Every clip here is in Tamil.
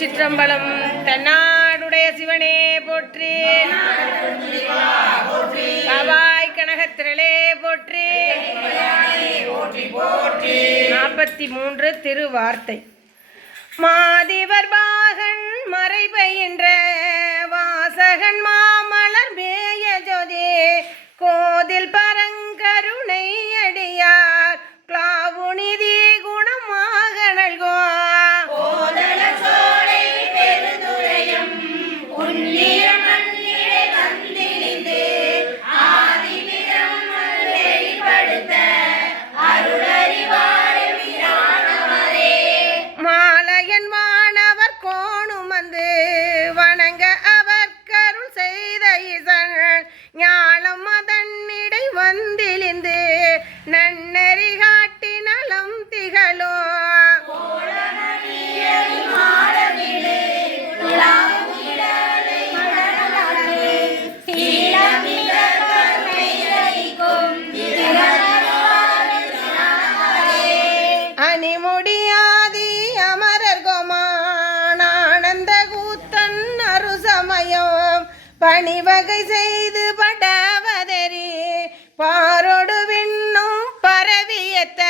திருச்சிற்றம்பலம். தென்னாடுடைய சிவனே போற்றி, கவாய் கனகத்திரளே போற்றி. 43 திருவார்த்தை. மாதிவர் பாகன் மறைபயின்ற வாசகன் மாமலர் மேய ஜோதி கோதில் பரங்கருணை அடியார் கிளாவுநிதி குணமாக நல்கோ நன்னறி காட்டி நலம் திகழோ அணிமுடியாதி அமரர் கோமான் ஆனந்த கூத்தன் அருசமயம் பணிவகை செய்து படவதறி பாரோடு விண்ணும் பரவியத்த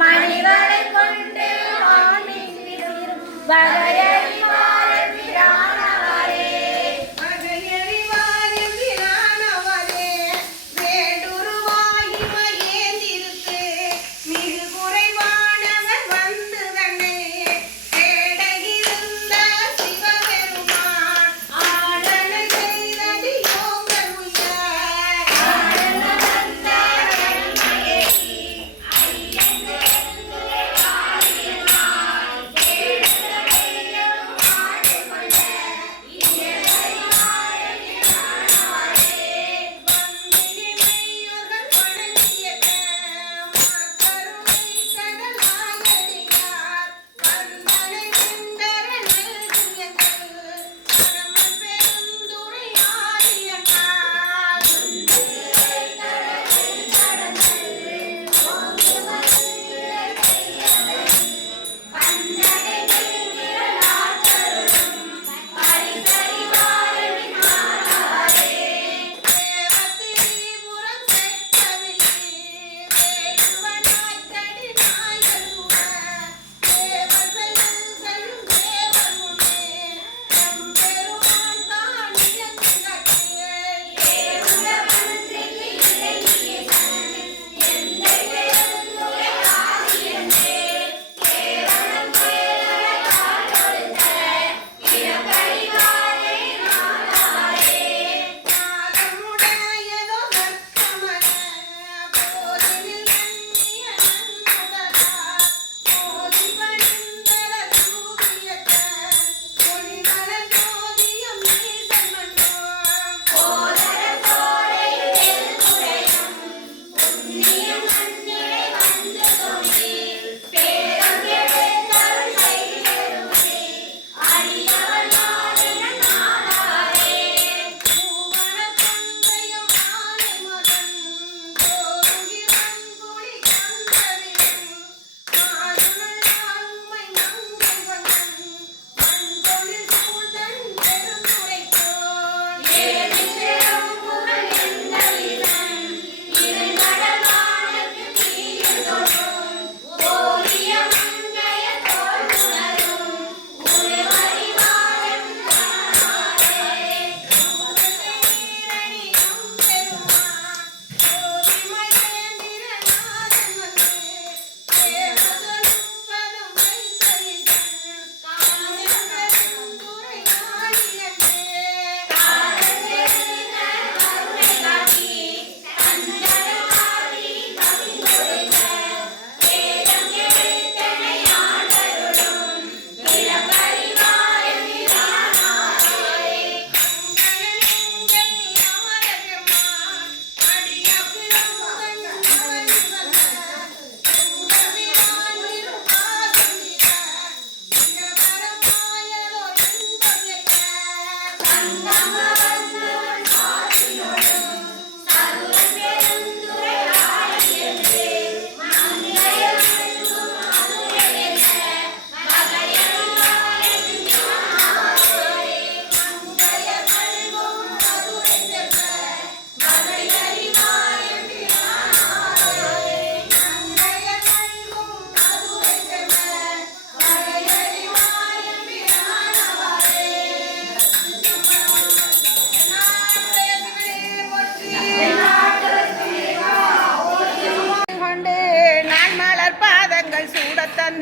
மணிவரை கொண்டு வேண்டுருவாகி மகேந்திருக்கு மிகு குறைவானவர் வந்து தன்னை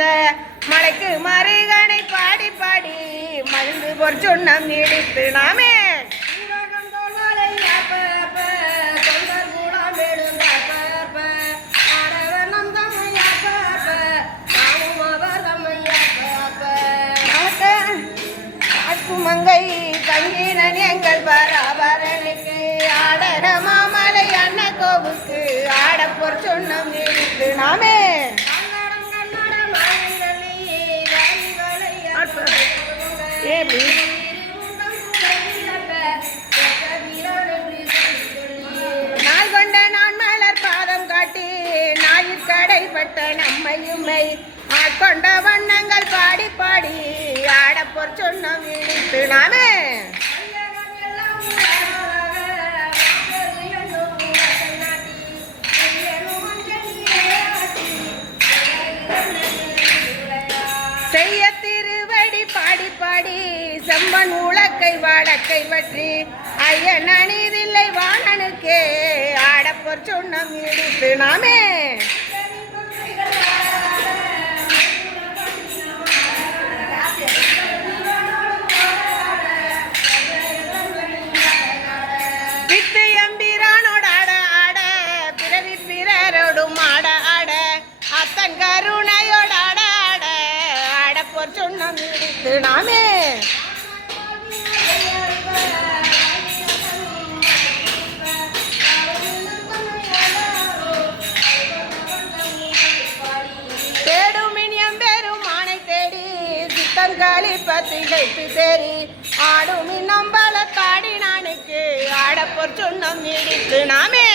வந்த மலைக்கு மருகனை பாடி பாடி மருந்து பொற்சொன்னம் நீடித்து நாமே மங்கை தங்கினன் எங்கள் பராபரனுக்கு ஆடர மாமலை அண்ண கோவுக்கு ஆடப்போர் சொன்னம் நீடித்து நாமே நாள் கொண்ட நான் மலர் பாதம் காட்டி ஞாயிற்கடைப்பட்ட நம்மையுமை ஆட்கொண்ட வண்ணங்கள் பாடி பாடி ஆடப்போர் சொன்னம் நீடித்து நாமே செய்ய திருவடி பாடி பாடி செம்பன் உலக்கை வழக்கை பற்றி ஐயன் அணிதில்லை வாணனுக்கே ஆடப்போர் சொன்னம் நீடித்து நாமே வித்து எம்பிரானோட ஆட ஆட பிறவி பிறரோடும் ஆட ஆட அத்தன் கருணையோட ஆட ஆட ஆடப்போர் சொன்னம் நீடித்து நாமே தேடுமின் எம்பெரும் ஆணை தேடி சித்தங்காலி பத்திகைத்து தேறி ஆடுமின் நம்பள தாடி நானுக்கு ஆடப்போர் சொன்னம் நீடித்து நாமே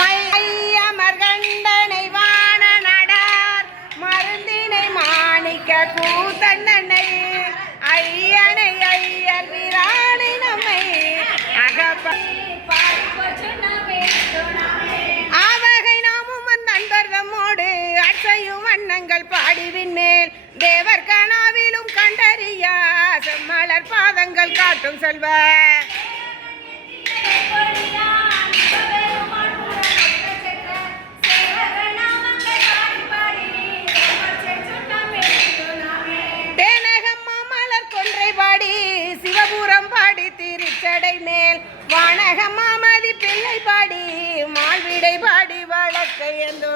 மையமர்கண்டனை வான நடார் மருந்தினை மாணிக்க கூத்தண்ணனை ஐயனை ஐயர் பிரானை நம்மை ஆவகை நாமும் வந்த அன்பர் தம்மோடு அச்சையும் வண்ணங்கள் பாடிவின் மேல் தேவர் கனாவிலும் கண்டறியா செம்மலர் பாதங்கள் காட்டும் செல்வ பாடி சிவபுரம் பாடி திருச்சடை மேல் வானக மாமதி பிள்ளை பாடி மால்விடை பாடி வழக்கை எந்தோ